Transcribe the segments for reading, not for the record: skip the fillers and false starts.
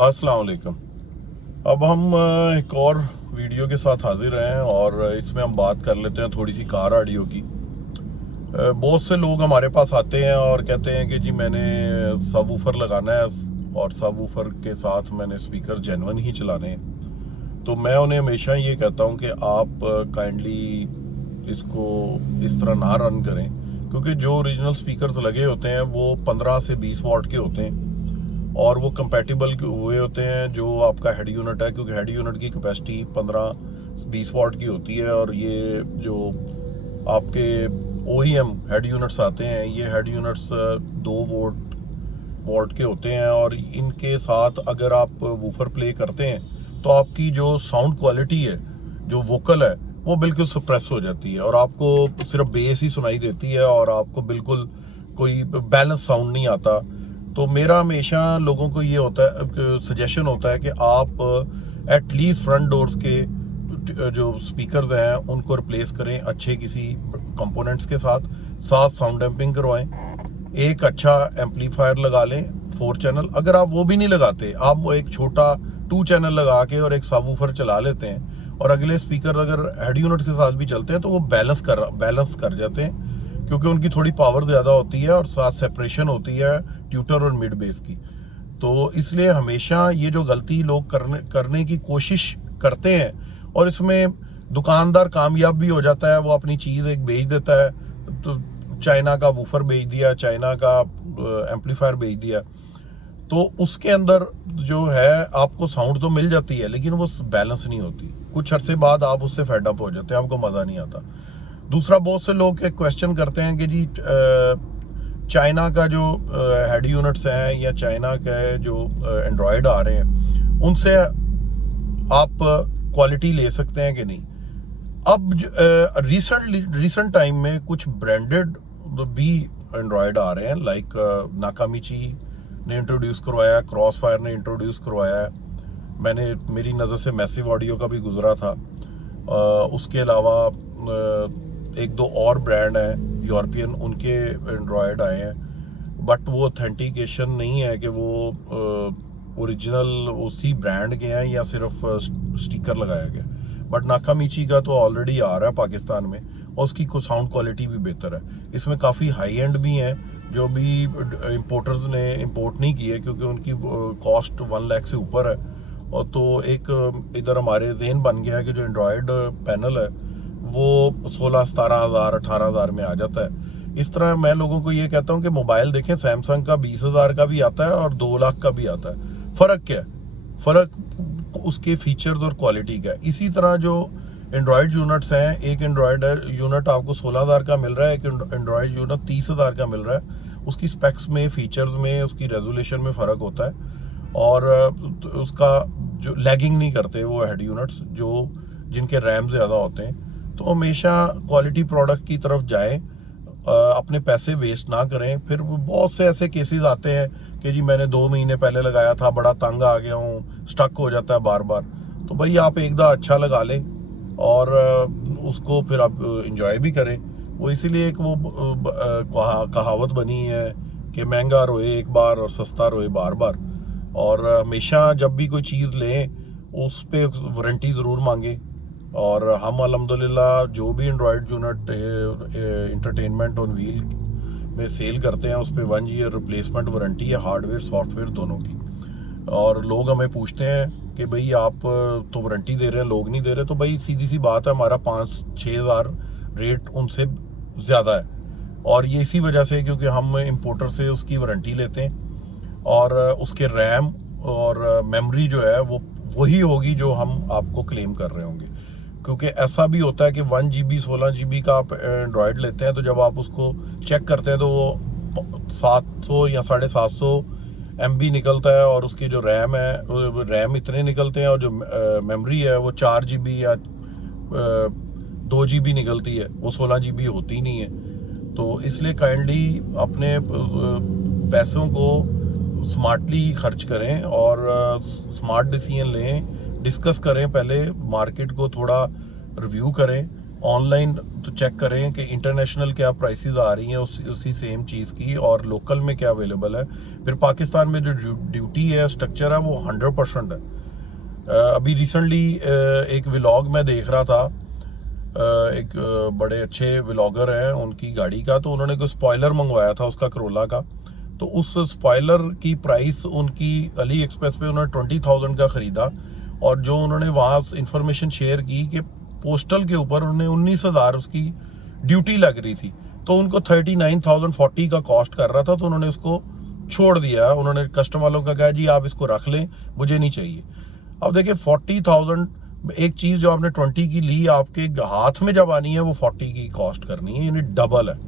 अस्सलाम वालेकुम। अब हम एक और वीडियो के साथ हाजिर हैं और इसमें हम बात कर लेते हैं थोड़ी सी कार ऑडियो की। बहुत से लोग हमारे पास आते हैं और कहते हैं कि जी मैंने सबवूफर लगाना है और सबवूफर के साथ मैंने स्पीकर जेन्युइन ही चलाने हैं। तो मैं उन्हें हमेशा ये कहता हूँ कि आप काइंडली इसको इस तरह ना रन करें, क्योंकि जो ओरिजिनल स्पीकर्स लगे होते हैं वो 15 से 20 वॉट के होते हैं और वो कंपैटिबल हुए होते हैं जो आपका हेड यूनिट है, क्योंकि हेड यूनिट की कैपेसिटी 15-20 वॉट की होती है। और ये जो आपके OEM हेड यूनिट्स आते हैं, ये हेड यूनिट्स 2 वोल्ट के होते हैं और इनके साथ अगर आप वूफर प्ले करते हैं तो आपकी जो साउंड क्वालिटी है, जो वोकल है, वो बिल्कुल सप्रेस हो जाती है और आपको सिर्फ बेस ही सुनाई देती है और आपको बिल्कुल कोई बैलेंस साउंड नहीं आता। तो मेरा हमेशा लोगों को ये होता है, सजेशन होता है कि आप एटलीस्ट फ्रंट डोर्स के जो स्पीकर्स हैं उनको रिप्लेस करें अच्छे किसी कंपोनेंट्स के साथ साउंड डैम्पिंग करवाएं। एक अच्छा एम्पलीफायर लगा लें 4 चैनल। अगर आप वो भी नहीं लगाते, आप वो एक छोटा 2 चैनल लगा के और एक सबवूफर चला लेते हैं और अगले स्पीकर अगर हेड यूनिट के साथ भी चलते हैं तो वो बैलेंस कर जाते हैं, क्योंकि उनकी थोड़ी पावर ज़्यादा होती है और साथ सेपरेशन होती है ट्यूटर और मिड बेस की। तो इसलिए हमेशा ये जो गलती लोग करने की कोशिश करते हैं और इसमें दुकानदार कामयाब भी हो जाता है, वो अपनी चीज़ एक बेच देता है, तो चाइना का वूफर बेच दिया, चाइना का एम्पलीफायर बेच दिया, तो उसके अंदर जो है आपको साउंड तो मिल जाती है लेकिन वो बैलेंस नहीं होती। कुछ अरसे बाद आप उससे फेड अप हो जाते हैं, आपको मज़ा नहीं आता। दूसरा, बहुत से लोग एक क्वेश्चन करते हैं कि जी चाइना का जो हेड यूनिट्स हैं या चाइना के जो एंड्रॉयड आ रहे हैं उनसे आप क्वालिटी ले सकते हैं कि नहीं। अब रिसेंट टाइम में कुछ ब्रांडेड भी एंड्रॉयड आ रहे हैं, लाइक नाकामिची ने इंट्रोड्यूस करवाया है, क्रॉसफायर ने इंट्रोड्यूस करवाया है। मेरी नज़र से मैसिव ऑडियो का भी गुजरा था। उसके अलावा एक दो और ब्रांड हैं यूरोपियन, उनके एंड्रॉयड आए हैं, बट वो ऑथेंटिकेशन नहीं है कि वो ओरिजिनल उसी ब्रांड के हैं या सिर्फ स्टिकर लगाया गया। बट नाकामिची का तो ऑलरेडी आ रहा है पाकिस्तान में और उसकी साउंड क्वालिटी भी बेहतर है। इसमें काफ़ी हाई एंड भी हैं जो भी इम्पोर्टर्स ने इंपोर्ट नहीं किए, क्योंकि उनकी कॉस्ट 1 लाख से ऊपर है। और तो एक इधर हमारे जहन बन गया है कि जो एंड्रॉयड पैनल है वो 16-17 हज़ार 18 हज़ार में आ जाता है। इस तरह मैं लोगों को ये कहता हूँ कि मोबाइल देखें, सैमसंग का 20 हज़ार का भी आता है और 2 लाख का भी आता है। फ़र्क क्या है? फ़र्क उसके फीचर्स और क्वालिटी का है। इसी तरह जो एंड्रॉयड यूनिट्स हैं, एक एंड्रॉयड यूनिट आपको 16 हज़ार का मिल रहा है, एक एंड्रॉयड यूनिट 30 हज़ार का मिल रहा है। उसकी स्पेक्स में, फीचर्स में, उसकी रेजोल्यूशन में फ़र्क होता है और उसका जो लैगिंग नहीं करते वो हेड यूनिट्स जो जिनके रैम ज़्यादा होते हैं। तो हमेशा क्वालिटी प्रोडक्ट की तरफ जाएं, अपने पैसे वेस्ट ना करें। फिर बहुत से ऐसे केसेस आते हैं कि जी मैंने 2 महीने पहले लगाया था, बड़ा तंग आ गया हूँ, स्टक हो जाता है बार बार। तो भाई आप एक दफ़ा अच्छा लगा लें और उसको फिर आप इंजॉय भी करें। वो इसीलिए एक वो कहावत बनी है कि महंगा रोए एक बार और सस्ता रोए बार बार। और हमेशा जब भी कोई चीज़ लें उस पर वारंटी ज़रूर मांगें। और हम अल्हम्दुलिल्लाह जो भी Android unit entertainment on wheel में सेल करते हैं उस पर 1 ईयर रिप्लेसमेंट वारंटी है, हार्डवेयर सॉफ्टवेयर दोनों की। और लोग हमें पूछते हैं कि भाई आप तो वारंटी दे रहे हैं, लोग नहीं दे रहे। तो भाई सीधी सी बात है, हमारा 5-6 हज़ार रेट उनसे ज़्यादा है और ये इसी वजह से क्योंकि हम इंपोर्टर से उसकी वारंटी लेते हैं और उसके रैम और मेमोरी जो है वो वही होगी जो हम आपको क्लेम कर रहे होंगे। क्योंकि ऐसा भी होता है कि 1 GB 16 GB का आप एंड्रॉयड लेते हैं तो जब आप उसको चेक करते हैं तो वो 700 या 750 MB निकलता है और उसकी जो रैम है, रैम इतने निकलते हैं और जो मेमोरी है वो 4 GB या 2 GB निकलती है, वो 16 GB होती नहीं है। तो इसलिए काइंडली अपने पैसों को स्मार्टली खर्च करें और स्मार्ट डिसीजन लें, डिस्कस करें, पहले मार्केट को थोड़ा रिव्यू करें ऑनलाइन तो चेक करें कि इंटरनेशनल क्या प्राइसेस आ रही हैं उसी सेम चीज़ की, और लोकल में क्या अवेलेबल है। फिर पाकिस्तान में जो ड्यूटी है, स्ट्रक्चर है, वो 100% है। अभी रिसेंटली एक व्लॉग मैं देख रहा था, एक बड़े अच्छे व्लॉगर हैं, उनकी गाड़ी का, तो उन्होंने कोई स्पॉइलर मंगवाया था उसका करोला का। तो उस स्पॉइलर की प्राइस उनकी अली एक्सप्रेस पे उन्होंने 20,000 का ख़रीदा, और जो उन्होंने वहाँ इंफॉर्मेशन शेयर की कि पोस्टल के ऊपर उन्हें 19,000 उसकी ड्यूटी लग रही थी, तो उनको 39,040 का कॉस्ट कर रहा था, तो उन्होंने उसको छोड़ दिया। उन्होंने कस्टमर वालों का कहा जी आप इसको रख लें, मुझे नहीं चाहिए। अब देखिए 40,000 एक चीज़ जो आपने 20 की ली, आपके हाथ में जब आनी है वो 40 की कॉस्ट करनी है, यानी डबल है।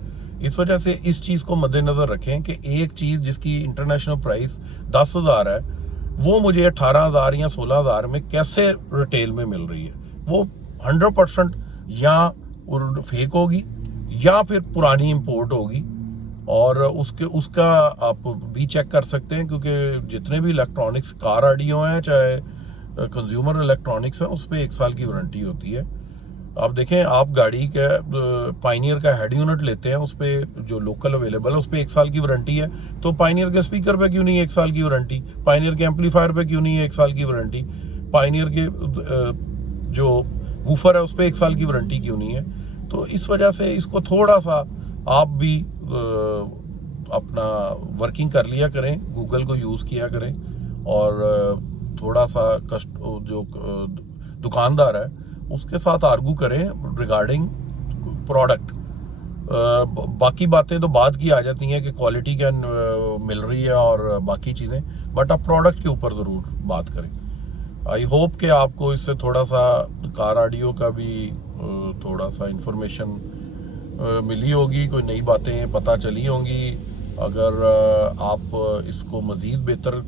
इस वजह से इस चीज़ को मद्देनज़र रखें कि एक चीज़ जिसकी इंटरनेशनल प्राइस 10,000 है, वो मुझे 18,000 या 16,000 में कैसे रिटेल में मिल रही है। वो 100% या फेक होगी या फिर पुरानी इंपोर्ट होगी, और उसका आप भी चेक कर सकते हैं, क्योंकि जितने भी इलेक्ट्रॉनिक्स कार ऑडियो हैं, चाहे कंज्यूमर इलेक्ट्रॉनिक्स है, उस पर 1 साल की वारंटी होती है। आप देखें, आप गाड़ी का पाइनियर का हेड यूनिट लेते हैं, उस पर जो लोकल अवेलेबल है उस पर 1 साल की वारंटी है, तो पाइनियर के स्पीकर पे क्यों नहीं है 1 साल की वारंटी? पाइनियर के एम्पलीफायर पे क्यों नहीं है 1 साल की वारंटी? पाइनियर के जो वूफर है उस पर 1 साल की वारंटी क्यों नहीं है? तो इस वजह से इसको थोड़ा सा आप भी अपना वर्किंग कर लिया करें, गूगल को यूज़ किया करें, और थोड़ा सा जो दुकानदार है उसके साथ आर्गू करें रिगार्डिंग प्रोडक्ट। बाकी बातें तो बाद की आ जाती हैं कि क्वालिटी क्या मिल रही है और बाकी चीज़ें, बट आप प्रोडक्ट के ऊपर ज़रूर बात करें। आई होप कि आपको इससे थोड़ा सा कार ऑडियो का भी थोड़ा सा इंफॉर्मेशन मिली होगी, कोई नई बातें पता चली होंगी। अगर आप इसको मज़ीद बेहतर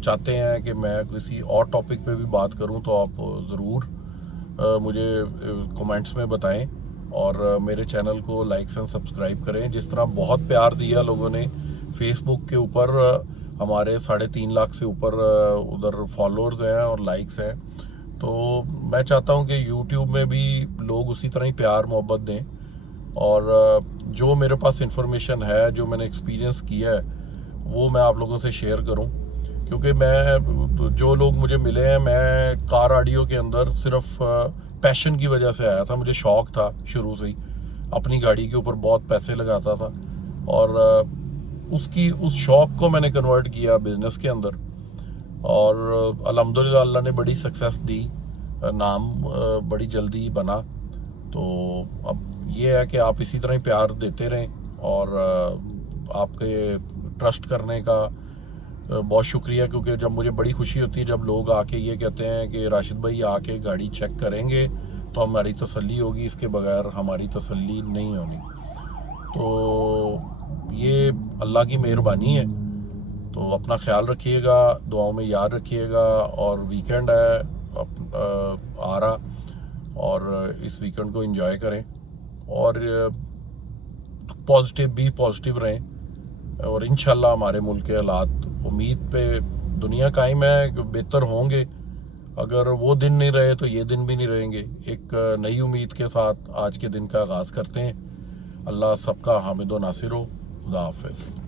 चाहते हैं कि मैं किसी और टॉपिक पे भी बात करूं, तो आप ज़रूर मुझे कमेंट्स में बताएं, और मेरे चैनल को लाइक एंड सब्सक्राइब करें। जिस तरह बहुत प्यार दिया लोगों ने फेसबुक के ऊपर, हमारे 3.5 लाख से ऊपर उधर फॉलोअर्स हैं और लाइक्स हैं, तो मैं चाहता हूं कि यूट्यूब में भी लोग उसी तरह ही प्यार मोहब्बत दें, और जो मेरे पास इंफॉर्मेशन है, जो मैंने एक्सपीरियंस किया है, वो मैं आप लोगों से शेयर करूं। क्योंकि जो लोग मुझे मिले हैं, मैं कार ऑडियो के अंदर सिर्फ पैशन की वजह से आया था। मुझे शौक़ था शुरू से ही, अपनी गाड़ी के ऊपर बहुत पैसे लगाता था, और उस शौक़ को मैंने कन्वर्ट किया बिजनेस के अंदर, और अल्हम्दुलिल्लाह अल्लाह ने बड़ी सक्सेस दी, नाम बड़ी जल्दी बना। तो अब ये है कि आप इसी तरह ही प्यार देते रहें, और आपके ट्रस्ट करने का बहुत शुक्रिया, क्योंकि जब मुझे बड़ी खुशी होती है जब लोग आके ये कहते हैं कि राशिद भाई आके गाड़ी चेक करेंगे तो हमारी तसल्ली होगी, इसके बगैर हमारी तसल्ली नहीं होनी। तो ये अल्लाह की मेहरबानी है। तो अपना ख्याल रखिएगा, दुआओं में याद रखिएगा, और वीकेंड है आ रहा, और इस वीकेंड को एंजॉय करें, और पॉजिटिव रहें, और इंशाल्लाह हमारे मुल्क के हालात उम्मीद पे दुनिया कायम है बेहतर होंगे। अगर वो दिन नहीं रहे तो ये दिन भी नहीं रहेंगे। एक नई उम्मीद के साथ आज के दिन का आगाज़ करते हैं। अल्लाह सबका हामिद व नासिर हो। खुदा हाफिज़।